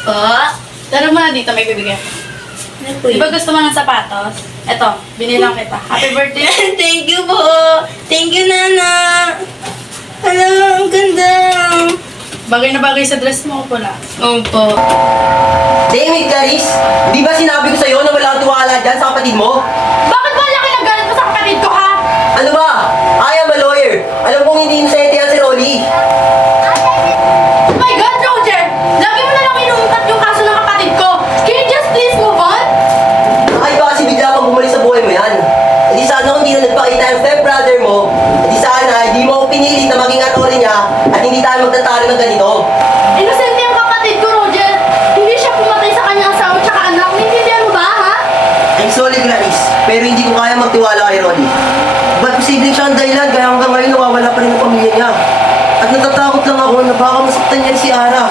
Po? Tara muna dito, may bibigyan. Ano po Di ba gusto mo ng sapatos? Eto, binilang kita. Happy birthday. Thank you po! Thank you, Nana! Alam, ang ganda! Bagay na bagay sa dress mo, pula. Opo. David, Clarice, di ba sinabi ko sa'yo na wala kang tiwala dyan sa kapatid mo? Bakit ba laki ng galit mo sa kapatid ko, ha? Ano ba? I am a lawyer. Alam kong hindi inosente yan si Rolly. Oh my God, Roger! Lagi mo na lang inuungkat yung kaso ng kapatid ko. Can you just please move on? Ay, ba kasi bigla pang bumalik sa buhay mo yan? E di sana kung hindi na nagpakita yung stepbrother mo, e di sana hindi mo ako pinilit na maging atore niya at hindi tayo magtatalo ng ganito. Inosente yung kapatid ko, Roger. Hindi siya pumatay sa kanyang asawa tsaka anak. Naintindihan mo ba, ha? I'm sorry, Clarice, pero hindi ko kaya magtiwala kay Rolly. Ba't posibleng siya ang dahilan kaya hanggang ngayon nawawala pa rin ang pamilya niya? At natatakot lang ako na baka masaktan niya si Ara.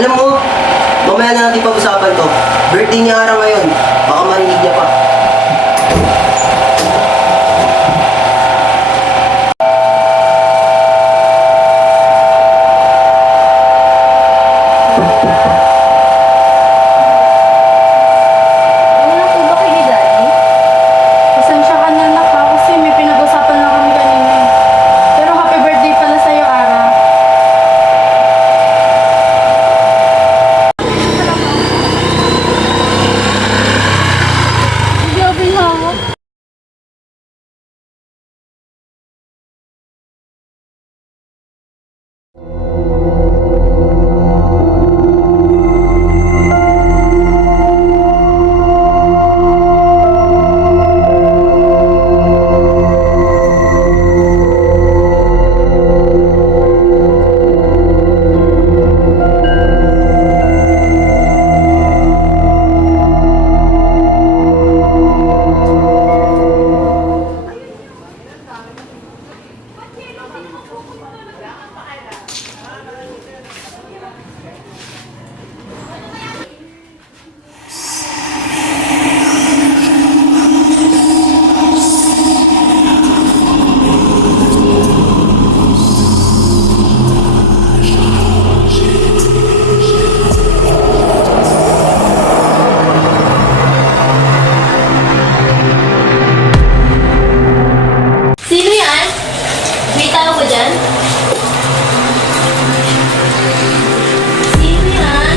Alam mo, mamaya na natin pag-usapan to. Birthday niya Ara ngayon. Baka marinig niya pa. Wala po ba kayo ni Daddy? Pasensya ka na anak ha, kasi may pinag-usapan lang kami kanina eh. Pero happy birthday pala sa'yo, Ara. Grabe ha. Sino yan? May tao ba dyan? Sino yan?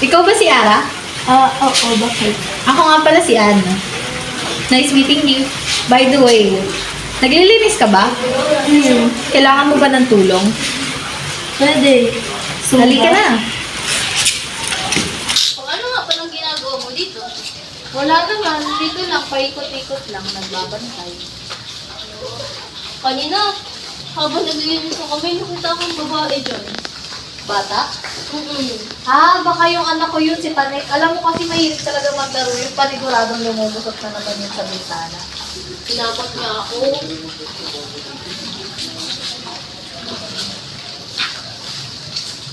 Ikaw ba si Ara? Oo, bakit? Ako nga pala si Anna. Nice meeting you. By the way, naglilinis ka ba? Kailangan mo ba ng tulong? Pwede. Halika na. O ano nga palang ginagawa mo dito? Wala naman, dito lang, paikot-ikot lang, nagbabantay. Kanina, habang naglilinis ko kami, nakita akong babae dyan. Bata? Ah, baka yung anak ko yun, si Tanek. Alam mo kasi mahilig talaga maglaro yun, paniguradong lumubusot na naman yun sa bintana. Pinapat niya ako.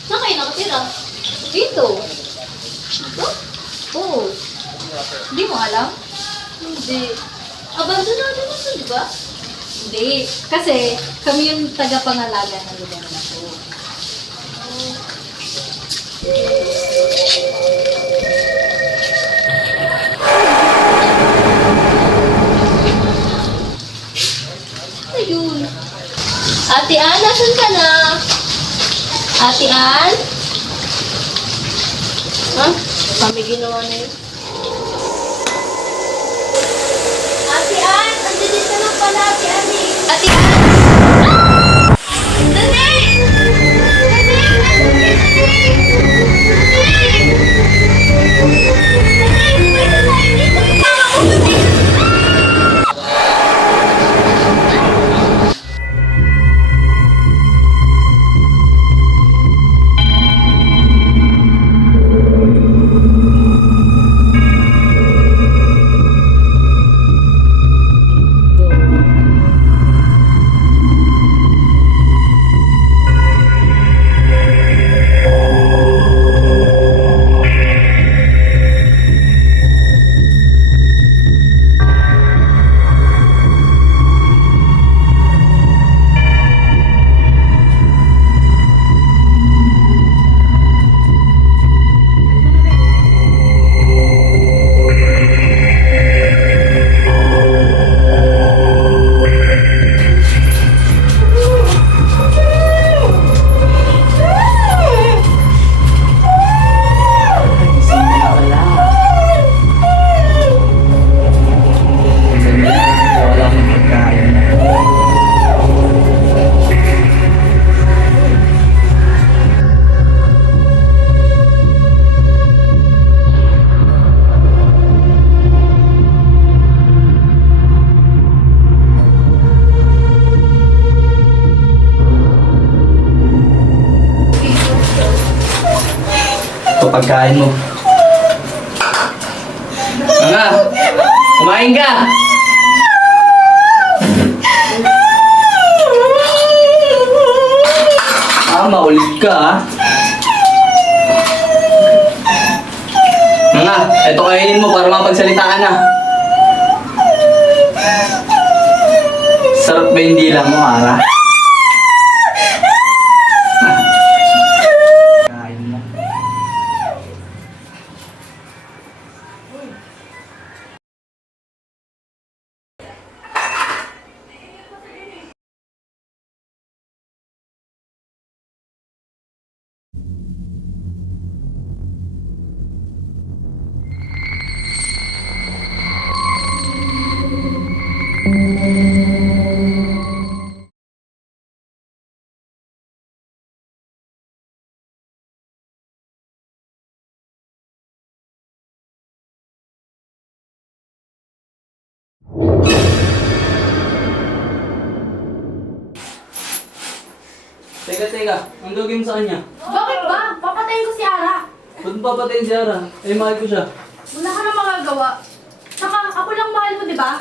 Saan kayo nakatira? Dito. Dito? Oo. Hindi mo alam? Hindi. Abandonado na ito, di ba? Hindi. Kasi kami yung tagapangalaga ng lugar na to. Ayun. Ate Ann, nasan ka na? Ate Ann? Ha? Kami ginawa na yun. Ate Ann! Andito ka na pala, Ate Ann eh. Ate Ann! Tanek! Tanek! Nasaan ka, Tanek? Tanek! Pwede tayo dito. Tama ko, Tanek! to pagkain mo. Nga, kumain ka! Maulit ka ha. Nga, eto kainin mo para mapagsalitaan na. Sarap ba yung dila mo, Ara? Kain mo. Teka. Ang gagawin mo sa kanya? Bakit ba? Papatayin ko si Ara. Ba't mo papatayin si Ara? Eh, mahal ko siya. Wala ka na magagawa. Saka, ako lang mahal mo, di ba?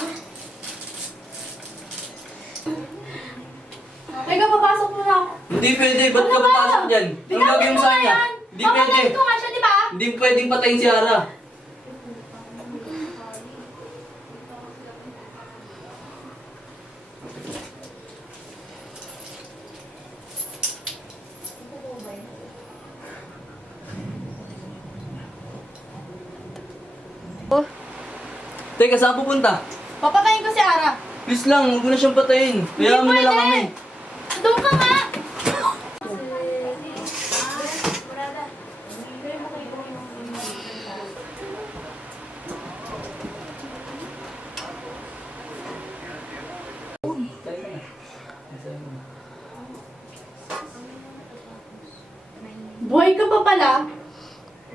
Teka, papasok mo na ako. Hindi pwede. Ba't ka Ano ba? papasok dyan? Ang Bitawan gagawin mo mo sa nga kanya? yan. Hindi pwede. Papatayin ko nga siya, di ba? Hindi pwedeng patayin si Ara. Teka, saan pupunta? Papatayin ko si Ara. Please lang, huwag mo na siyang patayin. Hayaan mo na lang pwede. kami. Doon ka nga. Buhay ka pa pala?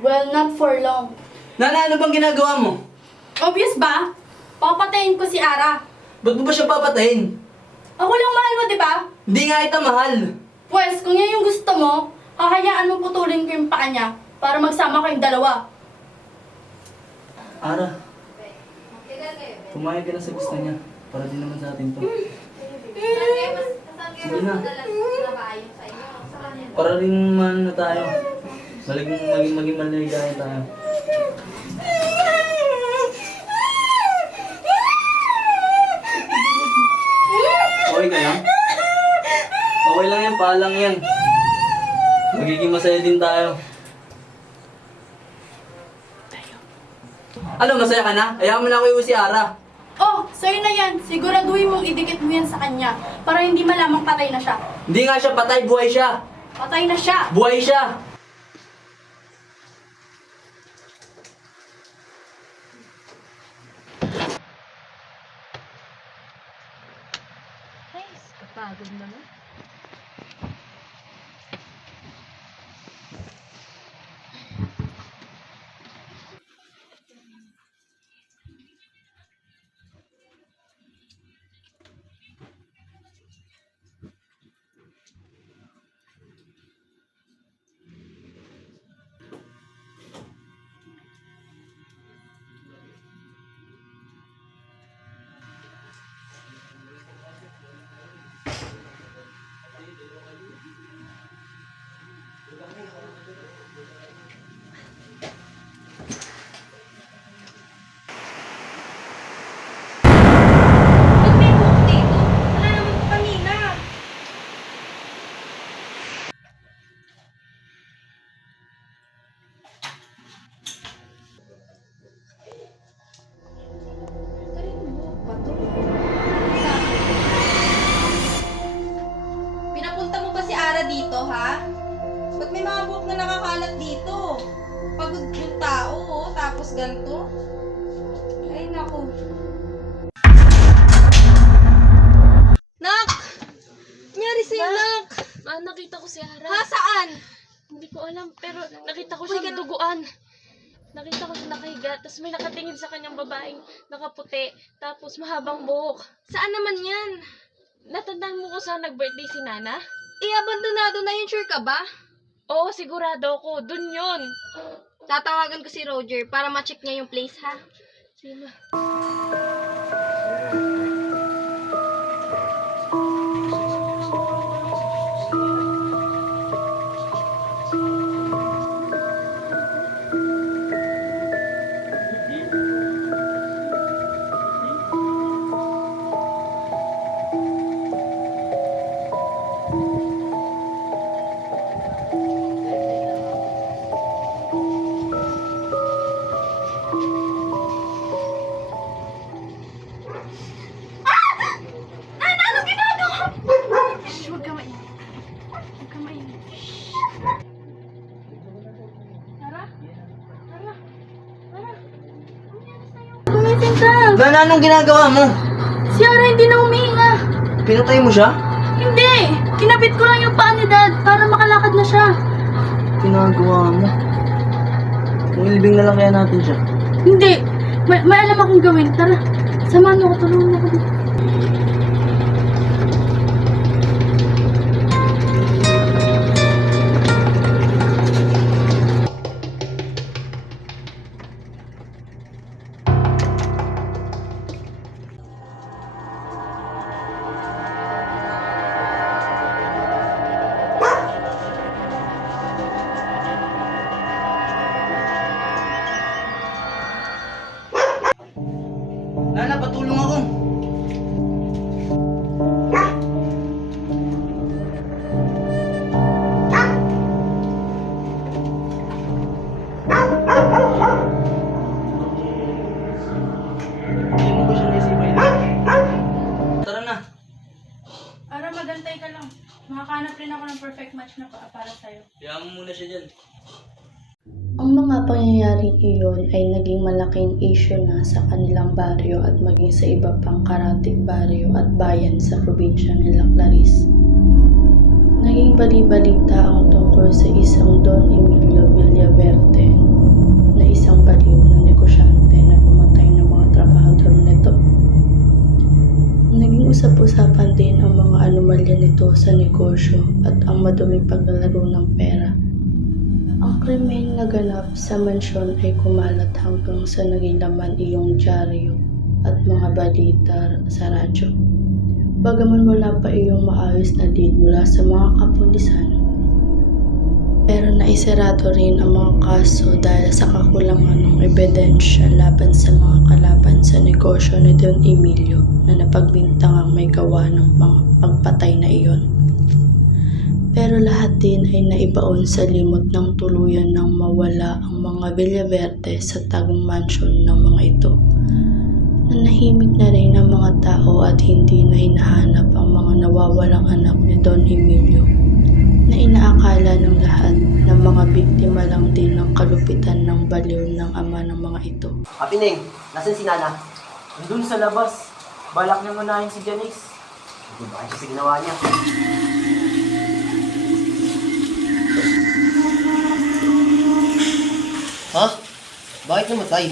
Well, not for long. Nana, ano bang ginagawa mo? Obvious ba? Papatayin ko si Ara. Ba't mo ba siya papatayin? Ako lang mahal mo, di ba? Hindi nga kita mahal. Pwes, kung yan yung gusto mo, hahayaan mo putulin ko yung paa niya para magsama kayong dalawa. Ara, pumayag ka na sa gusto niya. Para din naman sa atin to. Sige na. Para rin man na tayo. Maging maligaya tayo. Okay ka lang? Okay lang yan, paalang yan. Magiging masaya din tayo. Ano, masaya ka na? Ayaw mo na ako iuwi si Ara. Oh, sa'yo na yan. Siguraduhin mong idikit mo yan sa kanya para hindi malamang patay na siya. Hindi nga siya patay, buhay siya. Patay na siya. Buhay siya. Pagod naman. Ba't may buhok dito? Wala naman po kanina. Pinapunta mo ba si Ara dito, ha? Ba't may mga buhok na nakakalat dito? Pagod yung tao, oh, tapos ganito. Ay, naku. Nak! Nangyari sa'yo, Nak? Nakita ko si Ara. Ha, saan? Hindi ko alam, pero nakita ko siya duguan. Nakita ko siya nakahiga, tapos may nakatingin sa kanyang babaeng nakaputi, tapos mahabang buhok. Saan naman yan? Natandaan mo kung saan nag-birthday si Nana? Eh, abandonado na yun, sure ka ba? Oo, sigurado ako. Dun yun. Tatawagan ko si Roger para ma-check niya yung place, ha? Sino? Gumising ka! Gana, anong ginagawa mo? Si Ara hindi na humihinga. Pinatay mo siya? Hindi! Kinabit ko lang yung paa ni Dad para makalakad na siya. Ginagawa mo. Kung ilibing na lang kaya natin siya. Hindi! May alam akong gawin. Tara, samahan mo ko. Tulungan mo ko dito. Nana, patulong ako. Hindi mo ba siya naisipay na? Tara na. Ara, magantay ka lang. Makakanap rin ako ng perfect match na para sa'yo. Kaya mo muna siya dyan. Ang mga pangyayaring iyon ay naging malaking issue na sa kanilang baryo at maging sa iba pang karatig baryo at bayan sa probinsya ng Clarice. Naging bali-balita ang tungkol sa isang Don Emilio Villaverde na isang baliw na negosyante na pumatay ng mga trabahador nito. Naging usap-usapan din ang mga anomalya nito sa negosyo at ang maduming paglalaro ng pera. Ang krimen na ganap sa mansyon ay kumalat hanggang sa naging laman iyong dyaryo at mga balita sa radyo. Bagaman wala pa iyong maayos na lead mula sa mga kapulisan, pero naisarado rin ang mga kaso dahil sa kakulangan ng ebidensya laban sa mga kalaban sa negosyo ni Don Emilio na napagbintangang may gawa ng mga pagpatay na iyon. Pero lahat din ay naibaon sa limot ng tuluyan ng mawala ang mga Villaverde sa tagong mansyon ng mga ito. Nanahimik na rin ang mga tao at hindi na hinahanap ang mga nawawalang anak ni Don Emilio na inaakala ng lahat ng mga biktima lang din ng kalupitan ng baliw ng ama ng mga ito. Kapineng, nasan si Nana? Nandun sa labas. Balak niya unahin si Janice. Hindi ba siya sa ginawa niya? Ha? Bakit namatay?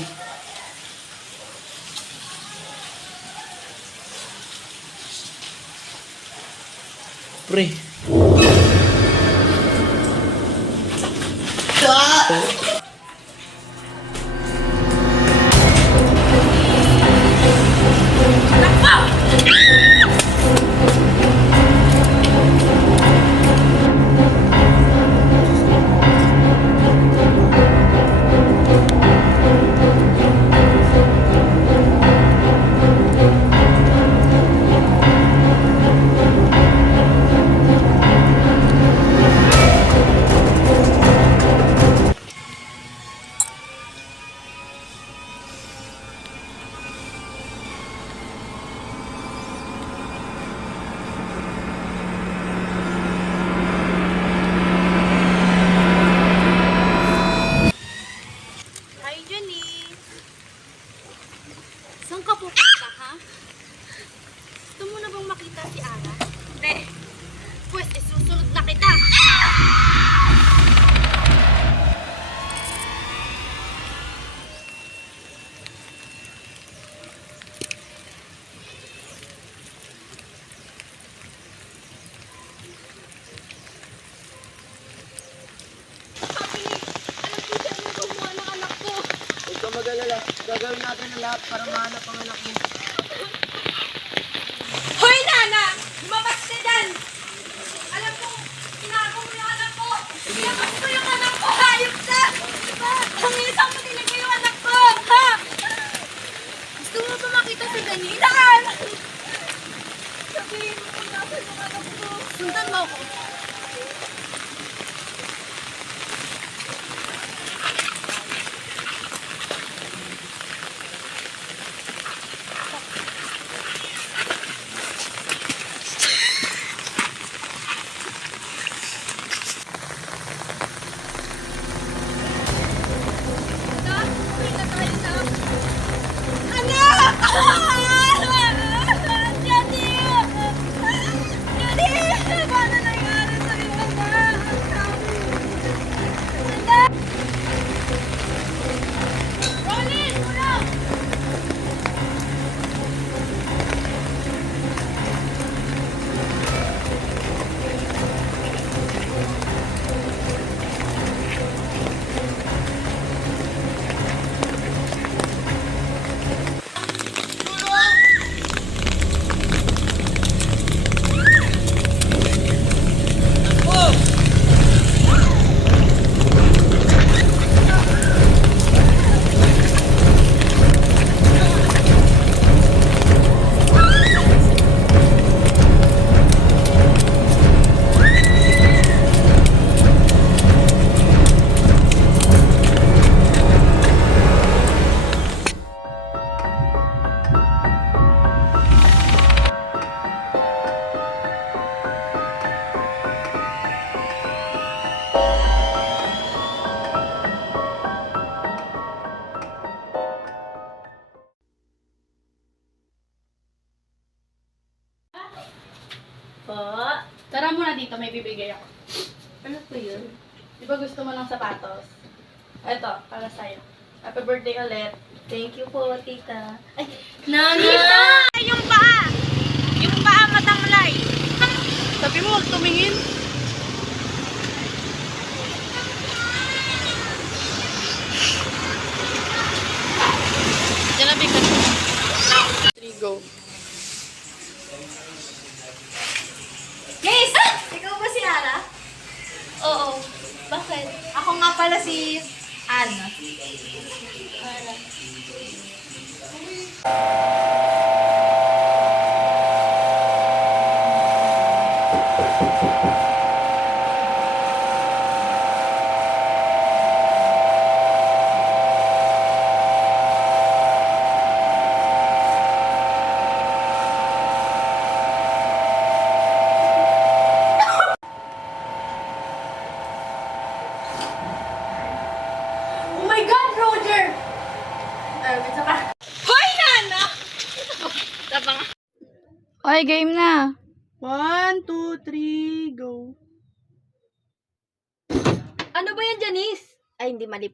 Pre. Gagawin natin ang lahat para mahanap ang anak mo. Hoy, Nana! Lumabas ka dyan! Alam ko, tinago mo yung anak ko! Lumabas mo yung anak ko! Hayop ka! Pangilisang mo talaga yung anak ko! Ha? Gusto mo ba makita si Dani? Saan? Sabihin mo kung nasan yung anak ko. Sundan mo ako. Anak! Daddy! Daddy! Paano nangyari sa'yo, anak? Anak! Rolly! Tulong! Po. Tara muna dito, may bibigay ako. Ano po yun? Di ba gusto mo ng sapatos? Ito, para sa'yo. Happy birthday ulit. Thank you po, tita. Ay, Nana! Yung paa! Yung paa matamlay! Sabi mo, huwag tumingin. Jalabi ka. 3, go. Miss! Ikaw ba si Ara? Oo. Bakit? Ako nga pala si Ana. Oh my God, Roger! Isa pa. Hoy, Nana! Okay, game na. 1, 2, 3, go. Ano ba yan, Janice? Ay, hindi mali.